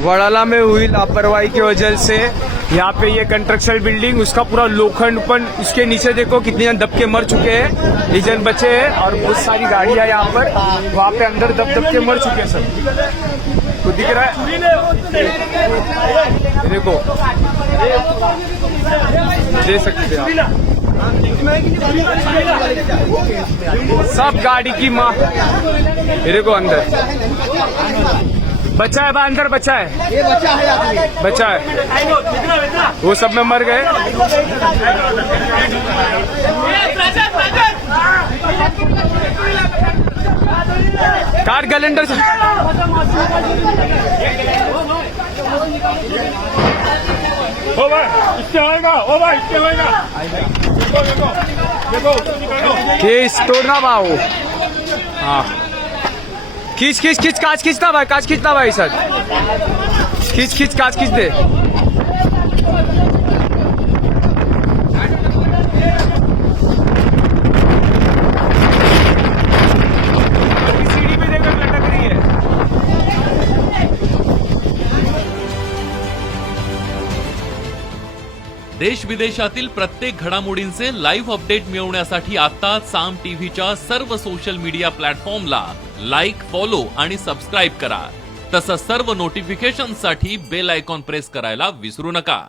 वड़ाला में हुई लापरवाही की वजह से यहाँ पे ये कंस्ट्रक्शन बिल्डिंग उसका पूरा लोखंड पण उसके नीचे देखो कितने जन दब के मर चुके हैं, 2 जन बचे हैं और बहुत सारी गाड़ियां यहाँ पर वहाँ पे अंदर दब के मर चुके हैं सब। तो दिख रहा है देखो, दे सकते हैं आप सब गाड़ी की माँ। देखो अंदर बच्चा है, अंदर बच्चा है, ये बच्चा है आदमी, बच्चा है, वो सब में मर गए। कार कैलेंडर से ओ भाई इससे होएगा, ओ भाई इससे होएगा। देखो केस तोड़ना भाव। हाँ खींच खींच खींच कांच खींचना भाई, कांच खींचना भाई सर, खींच खींच कांच खींच दे। सीढ़ी पे देखकर लटक रही है। देश विदेशातील प्रत्येक घडामोडींचे लाईव्ह अपडेट मिळवण्यासाठी आता साम टीव्हीच्या सर्व सोशल मीडिया प्लॅटफॉर्मला लाईक, फॉलो आणि सबस्क्राईब करा। तसंच सर्व नोटिफिकेशनसाठी बेल आयकॉन प्रेस करायला विसरू नका।